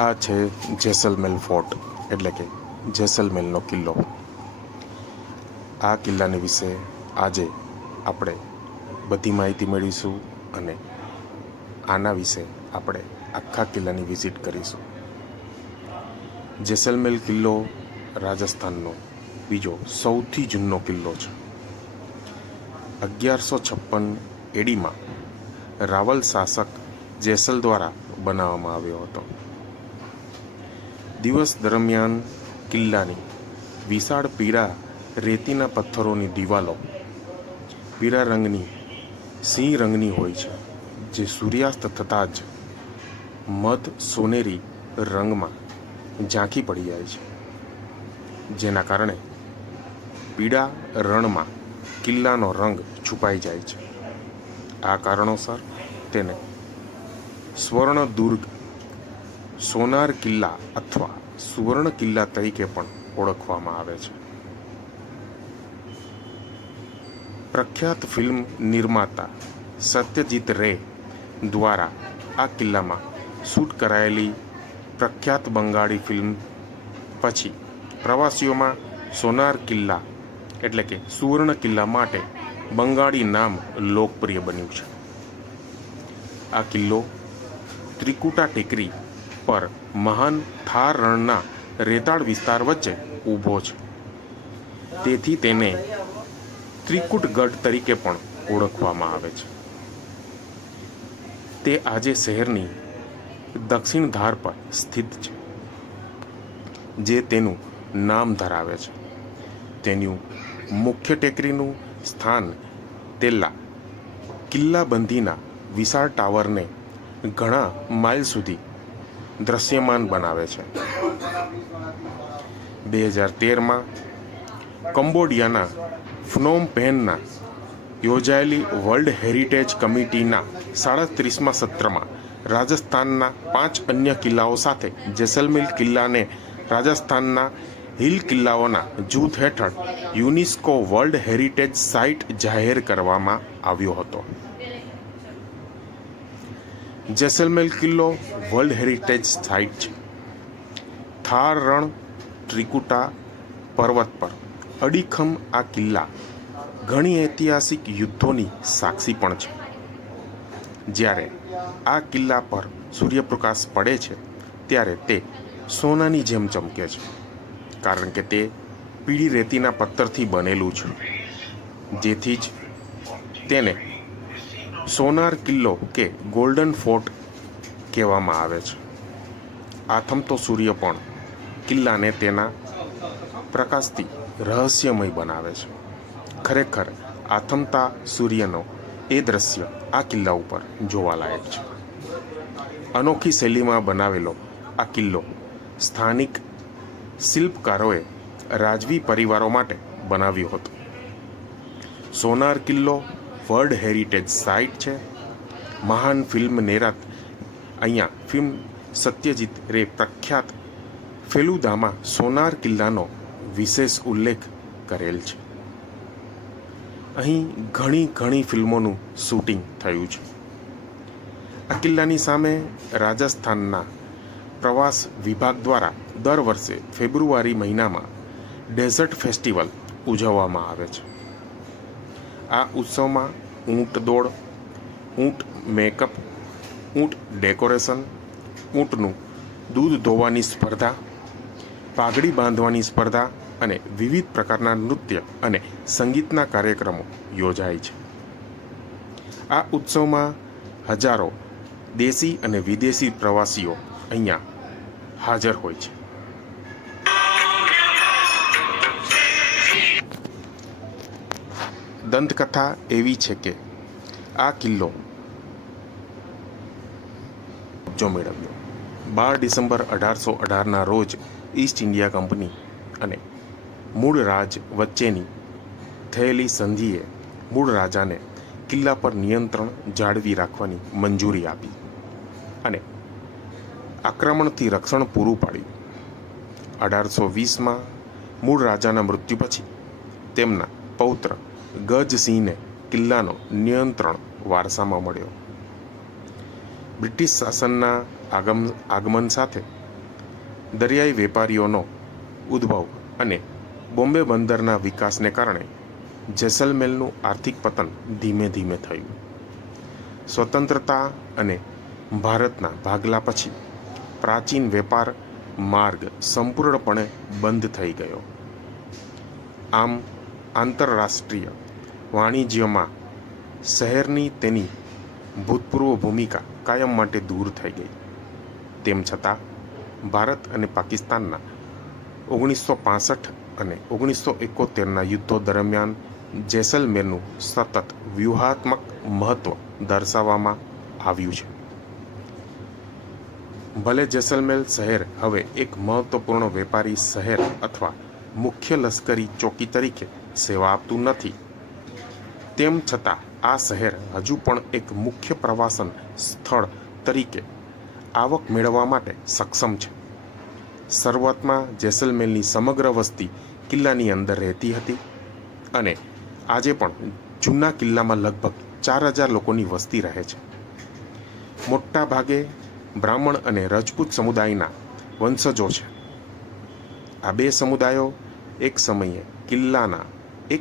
આ છે જેસલમેર ફોર્ટ એટલે કે જેસલમેરનો કિલ્લો. આ કિલ્લાની વિશે આજે આપણે બધી માહિતી મેળવીશું અને આના વિશે આપણે આખા કિલ્લાની વિઝિટ કરીશું. જેસલમેર કિલ્લો રાજસ્થાનનો બીજો સૌથી જૂનો કિલ્લો છે. 1156 એડીમાં રાવલ શાસક જેસલ દ્વારા બનાવવામાં આવ્યો હતો. દિવસ દરમિયાન કિલ્લાની વિશાળ પીળા રેતીના પથ્થરોની દિવાલો પીળા રંગની સિંહ રંગની હોય છે, જે સૂર્યાસ્ત થતાં જ મધ સોનેરી રંગમાં ઝાંખી પડી જાય છે, જેના કારણે પીળા રણમાં કિલ્લાનો રંગ છુપાઈ જાય છે. આ કારણોસર તેને સ્વર્ણ દુર્ગ, સોનાર કિલ્લા અથવા સુવર્ણ કિલ્લા તરીકે પણ ઓળખવામાં આવે છે. પ્રખ્યાત ફિલ્મ નિર્માતા સત્યજીત રે દ્વારા આ કિલ્લામાં શૂટ કરાયેલી પ્રખ્યાત બંગાળી ફિલ્મ પછી પ્રવાસીઓમાં સોનાર કિલ્લા એટલે કે સુવર્ણ કિલ્લા માટે બંગાળી નામ લોકપ્રિય બન્યું છે. આ કિલ્લો ત્રિકુટા ટેકરી પર મહાન થાર રણના રેતાળ વિસ્તાર વચ્ચે ઊભો છે. તેથી તેને ત્રિકુટગઢ તરીકે પણ ઓળખવામાં આવે છે. તે આજે શહેરની દક્ષિણ ધાર પર સ્થિત છે, જે તેનું નામ ધરાવે છે. તેનું મુખ્ય ટેકરીનું સ્થાન તેલા કિલ્લાબંધીના વિશાળ ટાવરને ઘણા માઇલ સુધી દ્રશ્યમાન બનાવે છે. 2013માં કંબોડિયાના ફ્નોમ પેનમાં યોજાયેલી વર્લ્ડ હેરિટેજ કમિટીના 37મા સત્રમાં રાજસ્થાનના 5 અન્ય કિલ્લાઓ સાથે જેસલમેર કિલ્લાને રાજસ્થાનના હિલ કિલ્લાઓના જૂથ હેઠળ યુનેસ્કો વર્લ્ડ હેરિટેજ સાઇટ જાહેર કરવામાં આવ્યો હતો. જેસલમેર કિલ્લો વર્લ્ડ હેરિટેજ સાઇટ છે. થાર રણ ત્રિકુટા પર્વત પર અડીખમ આ કિલ્લા ઘણી ઐતિહાસિક યુદ્ધોની સાક્ષી પણ છે. જ્યારે આ કિલ્લા પર સૂર્યપ્રકાશ પડે છે ત્યારે તે સોનાની જેમ ચમકે છે, કારણ કે તે પીળી રેતીના પથ્થરથી બનેલું છે. જેથી જ તેને સોનાર કિલ્લો કે ગોલ્ડન ફોર્ટ કહેવામાં આવે છે. આથમતો સૂર્ય પણ કિલ્લાને તેના પ્રકાશથી રહસ્યમય બનાવે છે. ખરેખર આથમતા સૂર્યનો એ દ્રશ્ય આ કિલ્લા ઉપર જોવાલાયક છે. અનોખી શૈલીમાં બનાવેલો આ કિલ્લો સ્થાનિક શિલ્પકારોએ રાજવી પરિવારો માટે બનાવ્યો હતો. સોનાર કિલ્લો વર્લ્ડ હેરિટેજ સાઇટ છે. મહાન ફિલ્મ ફિલ્મ સત્યજીત રે પ્રખ્યાત ફેલુદામાં સોનાર કિલ્લાનો વિશેષ ઉલ્લેખ કરેલ છે. અહીં ઘણી ફિલ્મોનું શૂટિંગ થયું છે. આ કિલ્લાની સામે રાજસ્થાનના પ્રવાસ વિભાગ દ્વારા દર વર્ષે ફેબ્રુઆરી મહિનામાં ડેઝર્ટ ફેસ્ટિવલ ઉજવવામાં આવે છે. આ ઉત્સવમાં ઊંટ દોડ, ઊંટ મેકઅપ, ઊંટ ડેકોરેશન, ઊંટનું દૂધ ધોવાની સ્પર્ધા, પાઘડી બાંધવાની સ્પર્ધા અને વિવિધ પ્રકારના નૃત્ય અને સંગીતના કાર્યક્રમો યોજાય છે. આ ઉત્સવમાં હજારો દેશી અને વિદેશી પ્રવાસીઓ અહીંયા હાજર હોય છે. દંતકથા એવી છે કે આ કિલ્લો કબજો મેળવ્યો 12 ડિસેમ્બર 1818ના રોજ ઈસ્ટ ઇન્ડિયા કંપની અને મૂળ રાજ વચ્ચેની થયેલી સંધિએ મૂળ રાજાને કિલ્લા પર નિયંત્રણ જાળવી રાખવાની મંજૂરી આપી અને આક્રમણથી રક્ષણ પૂરું પાડ્યું. 1820માં મૂળ રાજાના મૃત્યુ પછી તેમના પૌત્ર ગજસિંહને કિલ્લાનો નિયંત્રણ વારસામાં મળ્યો. બ્રિટિશ શાસનના આગમન સાથે દરિયાઈ વેપારીઓનો ઉદ્ભવ અને બોમ્બે બંદરના વિકાસને કારણે જેસલમેરનું આર્થિક પતન ધીમે ધીમે થયું. સ્વતંત્રતા અને ભારતના ભાગલા પછી પ્રાચીન વેપાર માર્ગ સંપૂર્ણપણે બંધ થઈ ગયો. આમ આંતરરાષ્ટ્રીય વાણિજ્યમાં શહેરની તેની ભૂતપૂર્વ ભૂમિકા કાયમ માટે દૂર થઈ ગઈ. તેમ છતાં ભારત અને પાકિસ્તાનના 1965 અને 1971ના યુદ્ધો દરમિયાન જેસલમેરનું સતત વ્યૂહાત્મક મહત્વ દર્શાવવામાં આવ્યું છે. ભલે જેસલમેર શહેર હવે એક મહત્વપૂર્ણ વેપારી શહેર અથવા મુખ્ય લશ્કરી ચોકી તરીકે સેવા આપતું નથી, તેમ છતાં આ શહેર હજુ પણ એક મુખ્ય પ્રવાસન સ્થળ તરીકે આવક મેળવવા માટે સક્ષમ છે. શરૂઆતમાં જેસલમેરની સમગ્ર વસ્તી કિલ્લાની અંદર રહેતી હતી અને આજે પણ જૂના કિલ્લામાં લગભગ 4000 લોકોની વસ્તી રહે છે. મોટા ભાગે બ્રાહ્મણ અને રજપૂત સમુદાયના વંશજો છે. આ બે સમુદાયો એક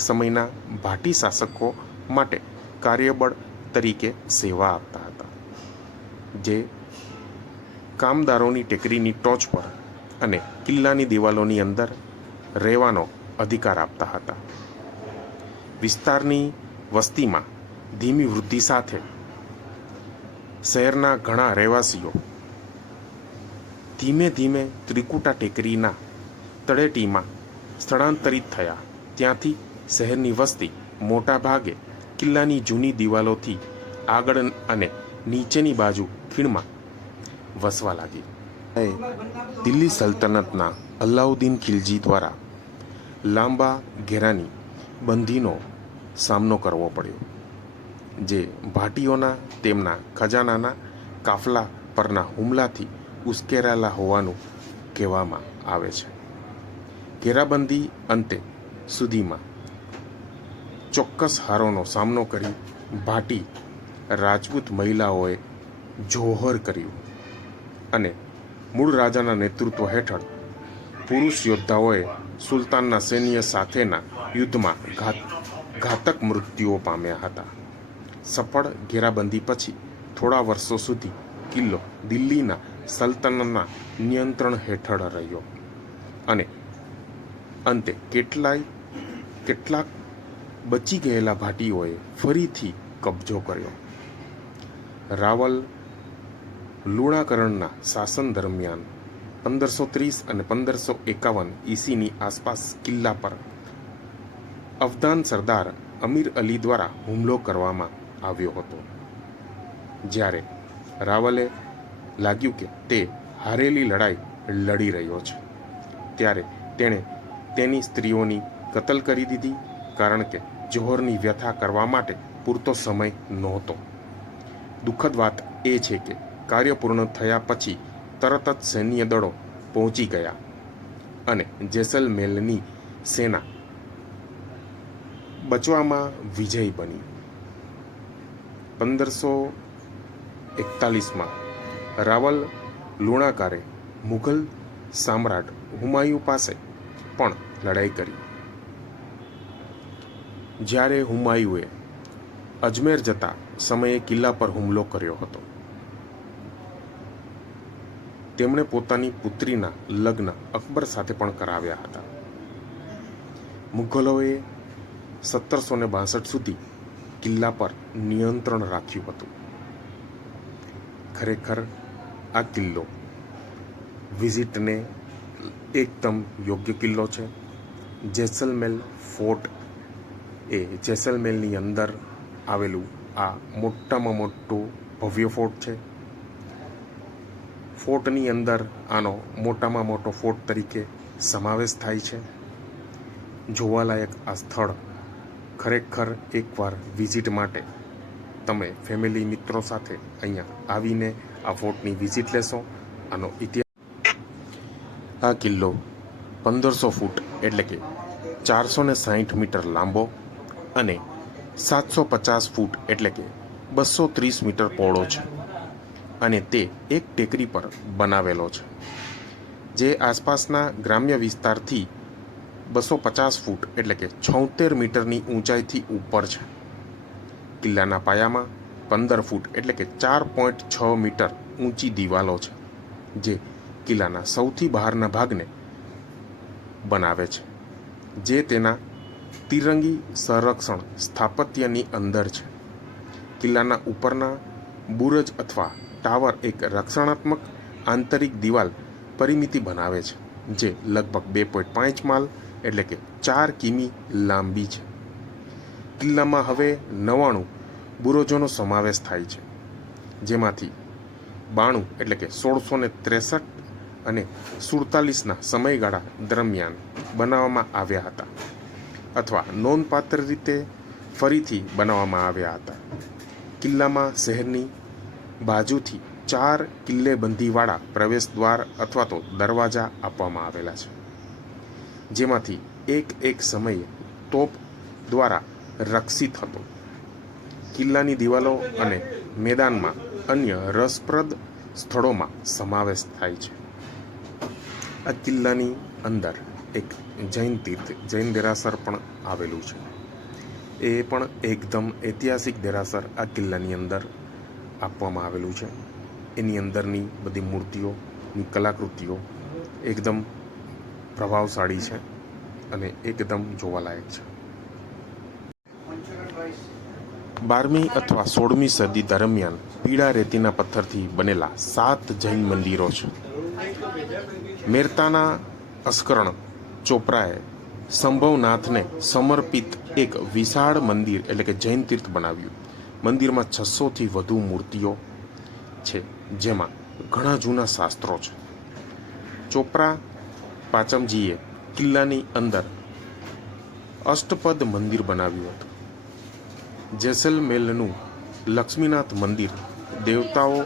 સમયના ભાટી શાસકો માટે કાર્યબળ તરીકે સેવા આપતા હતા, જે કામદારોની ટેકરીની ટોચ પર અને કિલ્લાની દિવાલોની અંદર રહેવાનો અધિકાર આપતા હતા. વિસ્તારની વસ્તીમાં ધીમી વૃદ્ધિ સાથે શહેરના ઘણા રહેવાસીઓ ધીમે ધીમે ત્રિકુટા ટેકરીના તળેટીમાં સ્થળાંતરિત થયા. ત્યાંથી શહેરની વસ્તી મોટા ભાગે કિલ્લાની જૂની દિવાલોથી આગળ અને નીચેની બાજુ ખીણમાં વસવા લાગી. દિલ્હી સલ્તનતના અલાઉદ્દીન ખિલજી દ્વારા લાંબા ઘેરાની બંધીનો સામનો કરવો પડ્યો, જે ભાટીઓના તેમના ખજાનાના કાફલા પરના હુમલાથી ઉશ્કેરાયેલા હોવાનું કહેવામાં આવે છે. ઘેરાબંધી અંતે સુધીમાં ચોક્કસ હારોનો સામનો કરી ભાટી રાજપૂત મહિલાઓએ જોહર કર્યું અને મૂળ રાજાના નેતૃત્વ હેઠળ પુરુષ યોદ્ધાઓએ સુલતાનના સૈન્ય સાથેના યુદ્ધમાં ઘાતક મૃત્યુઓ પામ્યા હતા. સફળ ઘેરાબંધી પછી થોડા વર્ષો સુધી કિલ્લો દિલ્હીના સલ્તનતના નિયંત્રણ હેઠળ રહ્યો અને અંતે કેટલાક બચી ગયેલા ભાટીઓએ ફરીથી કબજો કર્યો. રાવલ લુણાકરણના શાસન દરમિયાન 1530 અને 1551 ઈસવીની આસપાસ કિલ્લા પર અફઘાન સરદાર અમીર અલી દ્વારા હુમલો કરવામાં આવ્યો હતો. જ્યારે રાવલે લાગ્યું કે તે હારેલી લડાઈ લડી રહ્યો છે, ત્યારે તેણે તેની સ્ત્રીઓની કતલ કરી દીધી, કારણ કે જોહરની વ્યથા કરવા માટે પૂરતો સમય નહોતો. દુઃખદ વાત એ છે કે કાર્ય પૂર્ણ થયા પછી તરત જ સૈન્ય દળો પહોંચી ગયા અને જેસલમેરની સેના બચવામાં વિજયી બની. 1541માં રાવલ લુણાકારે મુઘલ સમ્રાટ હુમાયું પાસે પણ લડાઈ કરી. જ્યારે હુમાયુએ અજમેર જતા સમયે કિલ્લા પર હુમલો કર્યો હતો, તેમણે પોતાની પુત્રીના લગ્ન અકબર સાથે પણ કરાવ્યા હતા. મુઘલોએ 1762 સુધી કિલ્લા પર નિયંત્રણ રાખ્યું હતું. ખરેખર આ કિલ્લો વિઝિટને એકદમ યોગ્ય કિલ્લો છે. જેસલમેર ફોર્ટ એ જેસલમેરની અંદર આવેલું આ મોટામાં મોટું ભવ્ય ફોર્ટ છે. ફોર્ટની અંદર આનો મોટામાં મોટો ફોર્ટ તરીકે સમાવેશ થાય છે. જોવાલાયક આ સ્થળ ખરેખર એકવાર વિઝિટ માટે તમે ફેમિલી મિત્રો સાથે અહીંયા આવીને આ ફોર્ટની વિઝિટ લેશો. આનો ઇતિહાસ, આ કિલ્લો 1500 ફૂટ એટલે કે 460 મીટર લાંબો અને 750 ફૂટ એટલે કે 230 મીટર પહોળો છે અને તે એક ટેકરી પર બનાવેલો છે. જે આસપાસના ગ્રામ્ય વિસ્તારથી 250 ફૂટ એટલે કે 76 મીટરની ઊંચાઈથી ઉપર છે. કિલ્લાના પાયામાં 15 ફૂટ એટલે કે 4.6 મીટર ઊંચી દિવાલો છે, જે કિલ્લાના સૌથી બહારના ભાગને બનાવે છે, જે તેના તિરંગી સંરક્ષણ સ્થાપત્યની અંદર છે. કિલ્લાના ઉપરના બુરજ અથવા ટાવર એક રક્ષણાત્મક આંતરિક દિવાલ પરિમિતિ બનાવે છે, જે લગભગ 2.5 માઇલ એટલે કે 4 કિમી લાંબી છે. કિલ્લામાં હવે 99 બુરુજોનો સમાવેશ થાય છે, જેમાંથી 92 એટલે કે 1663 અને 47ના સમયગાળા દરમિયાન બનાવવામાં આવ્યા હતા અથવા નોંધપાત્ર રીતે ફરીથી બનાવવામાં આવ્યા હતા. કિલ્લામાં શહેરની બાજુથી 4 કિલ્લેબંધીવાળા પ્રવેશ દ્વાર અથવા તો દરવાજા આપવામાં આવેલા છે, જેમાંથી એક સમયે તોપ દ્વારા રક્ષિત હતો. કિલ્લાની દિવાલો અને મેદાનમાં અન્ય રસપ્રદ સ્થળોમાં સમાવેશ થાય છે. આ કિલ્લાની અંદર એક જૈન દેરાસર પણ આવેલું છે. એ પણ એકદમ ઐતિહાસિક દેરાસર આ કિલ્લાની અંદર આપવામાં આવેલું છે. એની અંદરની બધી મૂર્તિઓની કલાકૃતિઓ એકદમ પ્રભાવશાળી છે અને એકદમ જોવાલાયક છે. 12મી અથવા 16મી સદી દરમિયાન પીળા રેતીના પથ્થરથી બનેલા 7 જૈન મંદિરો છે. મેરતાના અસ્કરણ ચોપરાએ સંભવનાથને સમર્પિત એક વિશાળ મંદિર એટલે કે જૈન તીર્થ બનાવ્યું. મંદિરમાં 600થી વધુ મૂર્તિઓ છે, જેમાં ઘણા જૂના શાસ્ત્રો છે. ચોપરા પાચમજીએ કિલ્લાની અંદર અષ્ટપદ મંદિર બનાવ્યું હતું. જેસલમેરનું લક્ષ્મીનાથ મંદિર દેવતાઓ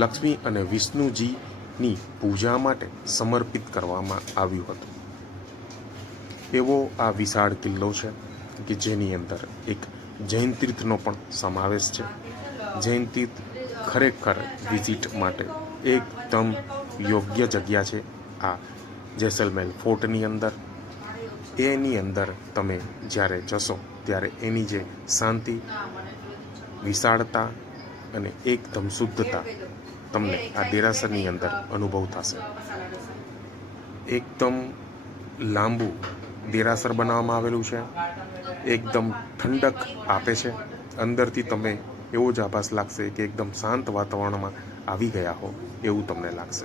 લક્ષ્મી અને વિષ્ણુજીની પૂજા માટે સમર્પિત કરવામાં આવ્યું હતું. એવો આ વિશાળ કિલ્લો છે કે જેની અંદર એક જૈન તીર્થનો પણ સમાવેશ છે. જૈન તીર્થ ખરેખર વિઝિટ માટે એકદમ યોગ્ય જગ્યા છે. આ જેસલમેર ફોર્ટની અંદર એની અંદર તમે જ્યારે જશો ત્યારે એની જે શાંતિ, વિશાળતા અને એકદમ શુદ્ધતા તમને આ દેરાસરની અંદર અનુભવ થશે. એકદમ લાંબુ દેરાસર બનાવવામાં આવેલું છે. એકદમ ઠંડક આપે છે. અંદરથી તમે એવો જ આભાસ લાગશે કે એકદમ શાંત વાતાવરણમાં આવી ગયા હો એવું તમને લાગશે.